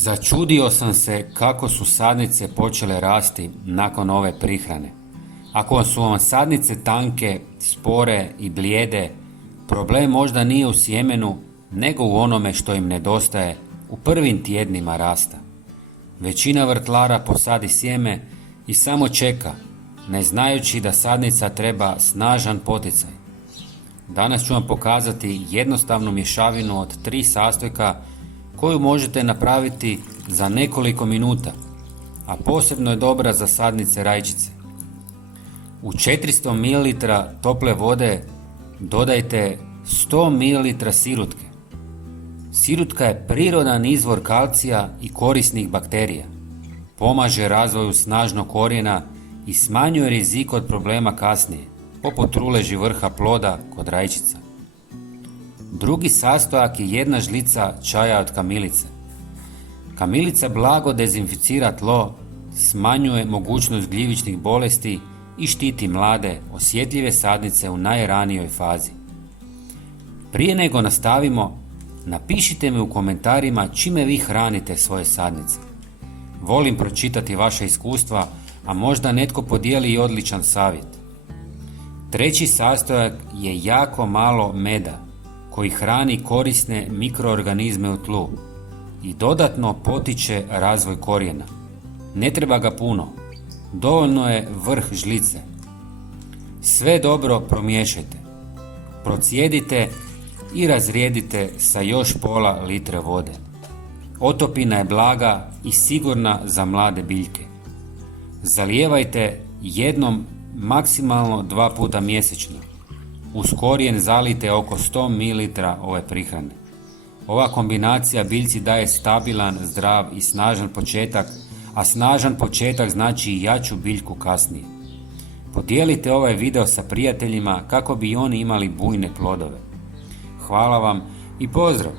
Začudio sam se kako su sadnice počele rasti nakon ove prihrane. Ako su vam sadnice tanke, spore i blijede, problem možda nije u sjemenu, nego u onome što im nedostaje u prvim tjednima rasta. Većina vrtlara posadi sjeme i samo čeka, ne znajući da sadnica treba snažan poticaj. Danas ću vam pokazati jednostavnu mješavinu od 3 sastojka koju možete napraviti za nekoliko minuta, a posebno je dobra za sadnice rajčice. U 400 ml tople vode dodajte 100 ml sirutke. Sirutka je prirodan izvor kalcija i korisnih bakterija. Pomaže razvoju snažnog korijena i smanjuje rizik od problema kasnije, poput truleži vrha ploda kod rajčica. Drugi sastojak je 1 žlica čaja od kamilice. Kamilica blago dezinficira tlo, smanjuje mogućnost gljivičnih bolesti i štiti mlade, osjetljive sadnice u najranijoj fazi. Prije nego nastavimo, napišite mi u komentarima čime vi hranite svoje sadnice. Volim pročitati vaše iskustva, a možda netko podijeli i odličan savjet. Treći sastojak je jako malo meda, koji hrani korisne mikroorganizme u tlu i dodatno potiče razvoj korijena. Ne treba ga puno, dovoljno je vrh žlice. Sve dobro promiješajte. Procijedite i razrijedite sa još pola litre vode. Otopina je blaga i sigurna za mlade biljke. Zalijevajte jednom, maksimalno 2 puta mjesečno. Uz korijen zalijte oko 100 ml ove prihrane. Ova kombinacija biljci daje stabilan, zdrav i snažan početak, a snažan početak znači i jaču biljku kasnije. Podijelite ovaj video sa prijateljima kako bi i oni imali bujne plodove. Hvala vam i pozdrav!